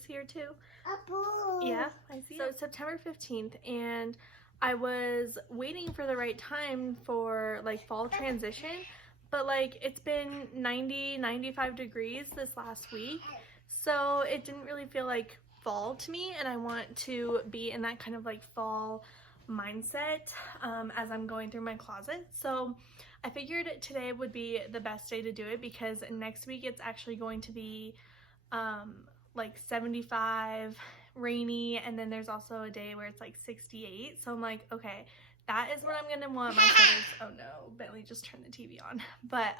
is here too. Yeah, I see. So it's September 15th and I was waiting for the right time for like fall transition, but like it's been 95 degrees this last week, so it didn't really feel like fall to me, and I want to be in that kind of like fall mindset as I'm going through my closet. So I figured today would be the best day to do it because next week it's actually going to be like 75, rainy, and then there's also a day where it's like 68. So I'm like, okay, that is when I'm gonna want my sweaters. Oh no, Bentley just turned the TV on. But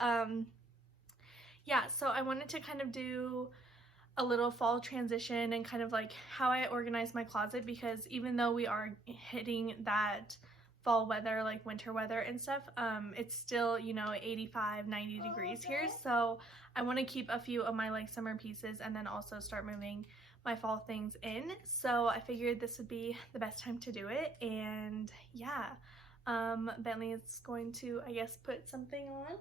yeah, so I wanted to kind of do a little fall transition and kind of like how I organize my closet, because even though we are hitting that fall weather, like winter weather and stuff, it's still, you know, 85, 90 degrees here. So I want to keep a few of my like summer pieces and then also start moving my fall things in. So I figured this would be the best time to do it. And yeah, Bentley is going to, I guess, put something on.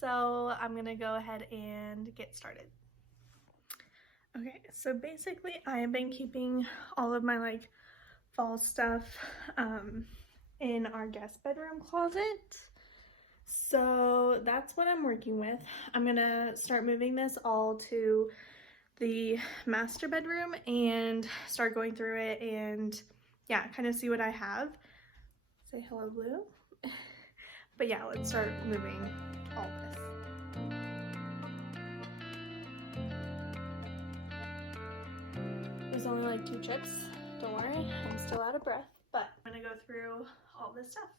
So I'm gonna go ahead and get started. Okay, so basically I have been keeping all of my like fall stuff in our guest bedroom closet. So that's what I'm working with. I'm gonna start moving this all to the master bedroom and start going through it and yeah, kind of see what I have. Say hello, Blue. But yeah, let's start moving all this. There's only like 2 chips. Don't worry, I'm still out of breath, but I'm gonna go through all this stuff.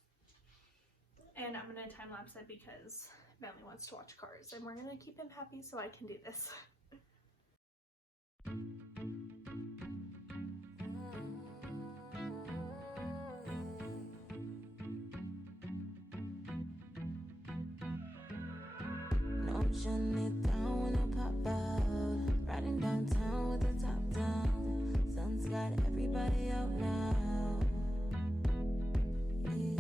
And I'm gonna time lapse it because Bentley wants to watch cars and we're gonna keep him happy so I can do this. Shutting it down when I pop out. Riding downtown with the top down. Sun's got everybody out now. Yeah.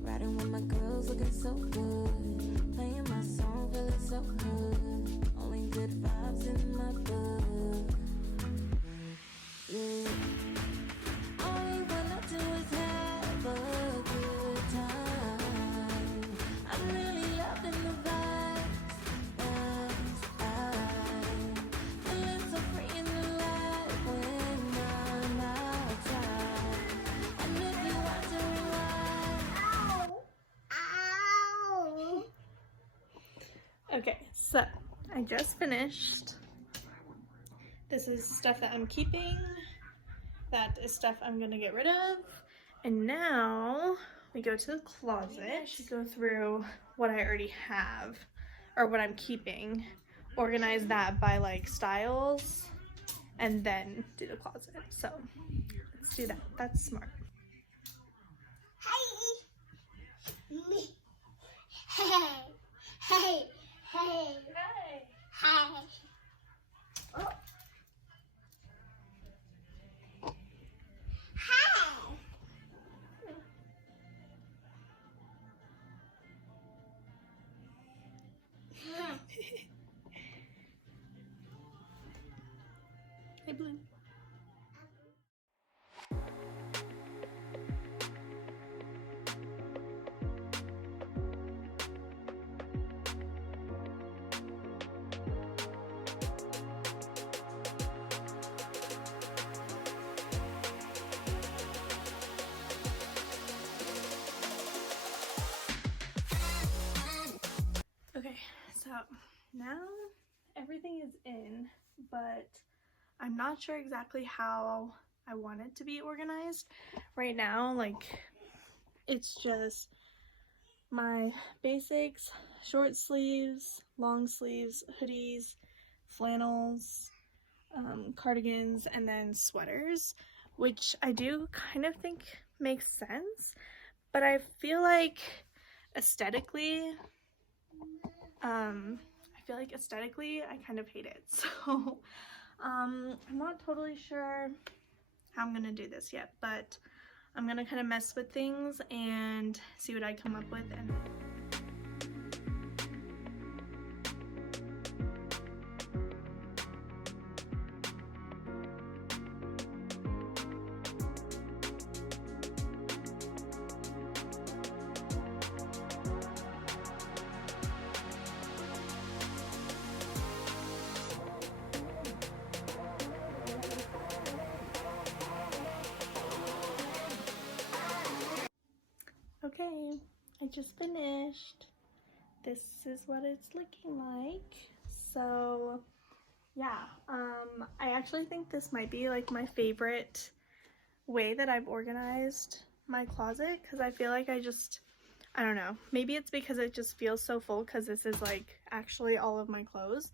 Riding with my girls looking so good. Playing my song feeling so good. Only good vibes in my book. Yeah. All we wanna do is have a good time. I'm really loving the vibe. Okay, so I just finished. This is stuff that I'm keeping. That is stuff I'm gonna get rid of. And now we go to the closet. I should go through what I already have or what I'm keeping, organize that by like styles, and then do the closet. So let's do that. That's smart. Hey. Hey. Hey. Hey. Hi. Oh. Hi. Hey, Blue. Okay, so now everything is in, but I'm not sure exactly how I want it to be organized. Right now, like, it's just my basics, short sleeves, long sleeves, hoodies, flannels, cardigans, and then sweaters, which I do kind of think makes sense, but I feel like aesthetically, I kind of hate it. So I'm not totally sure how I'm gonna do this yet, but I'm gonna kind of mess with things and see what I come up with. And just finished. This is what it's looking like. So yeah, I actually think this might be like my favorite way that I've organized my closet, because I feel like I don't know, maybe it's because it just feels so full, because this is like actually all of my clothes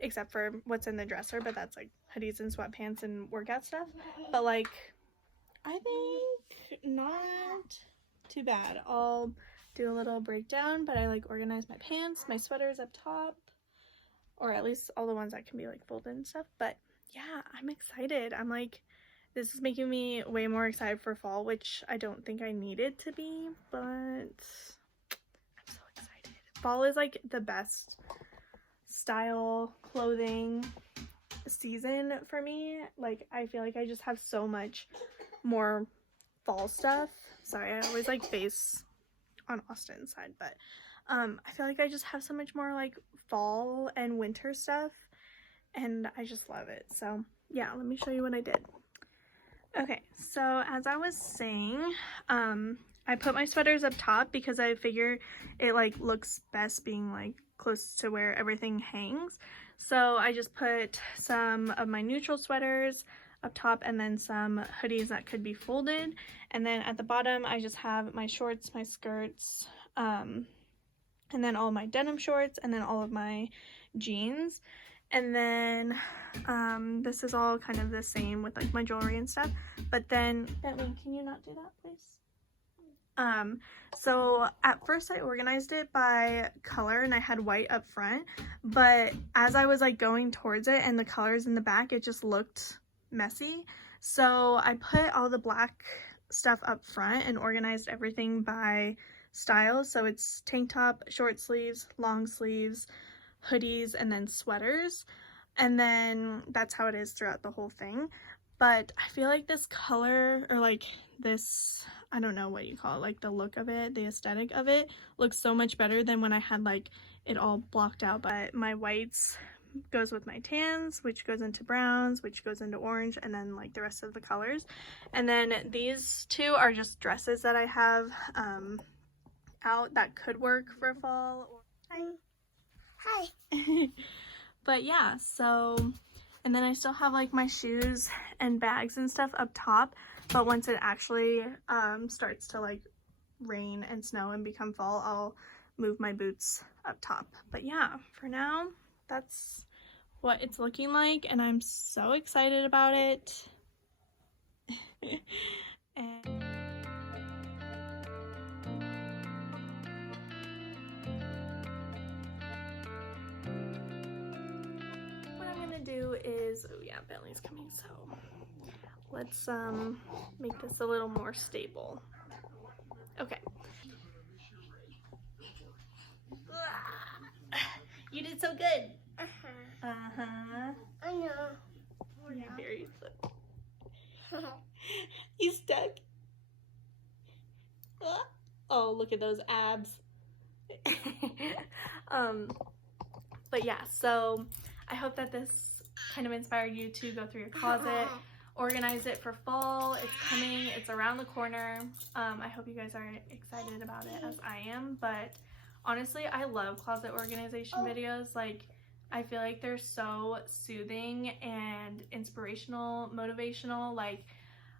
except for what's in the dresser, but that's like hoodies and sweatpants and workout stuff. But like, I think not too bad. I'll do a little breakdown, but I like organize my pants, my sweaters up top, or at least all the ones that can be like folded and stuff. But yeah, I'm excited. I'm like, this is making me way more excited for fall, which I don't think I needed to be, but I'm so excited. Fall is like the best style clothing season for me. Like, I feel like I just have so much more fall stuff. Sorry, I always like face on Austin's side, but I feel like I just have so much more like fall and winter stuff, and I just love it. So yeah, let me show you what I did. Okay, so as I was saying, I put my sweaters up top because I figure it like looks best being like close to where everything hangs. So I just put some of my neutral sweaters up top and then some hoodies that could be folded, and then at the bottom I just have my shorts, my skirts, and then all my denim shorts, and then all of my jeans. And then this is all kind of the same with like my jewelry and stuff. But then, Bentley, can you not do that, please? So at first I organized it by color, and I had white up front, but as I was like going towards it and the colors in the back, it just looked messy. So I put all the black stuff up front and organized everything by style. So it's tank top, short sleeves, long sleeves, hoodies, and then sweaters. And then that's how it is throughout the whole thing. But I feel like this color, or like this, I don't know what you call it, like the look of it, the aesthetic of it, looks so much better than when I had like it all blocked out. But my whites goes with my tans, which goes into browns, which goes into orange, and then like the rest of the colors. And then these two are just dresses that I have out that could work for fall. Hi. But yeah, so, and then I still have like my shoes and bags and stuff up top, but once it actually starts to like rain and snow and become fall, I'll move my boots up top. But yeah, for now, that's what it's looking like, and I'm so excited about it. And do is, oh yeah, Bentley's coming, so let's make this a little more stable. Okay. You did so good. I know. You're very slow. You stuck? Oh, look at those abs. But yeah, so I hope that this kind of inspired you to go through your closet, organize it for fall. It's coming, it's around the corner. I hope you guys are excited about it as I am, but honestly, I love closet organization videos. Like, I feel like they're so soothing and inspirational, motivational. Like,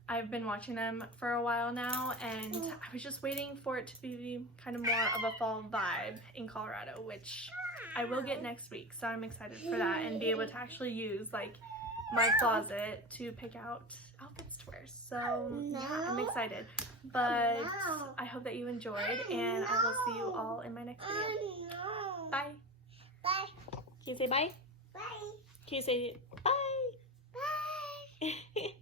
I've been watching them for a while now, and I was just waiting for it to be kind of more of a fall vibe in Colorado, which I will get next week, so I'm excited for that and be able to actually use like my closet to pick out outfits to wear. So yeah, I'm excited, but I hope that you enjoyed, and I will see you all in my next video. Bye. Bye. Can you say bye? Bye. Can you say bye? Bye.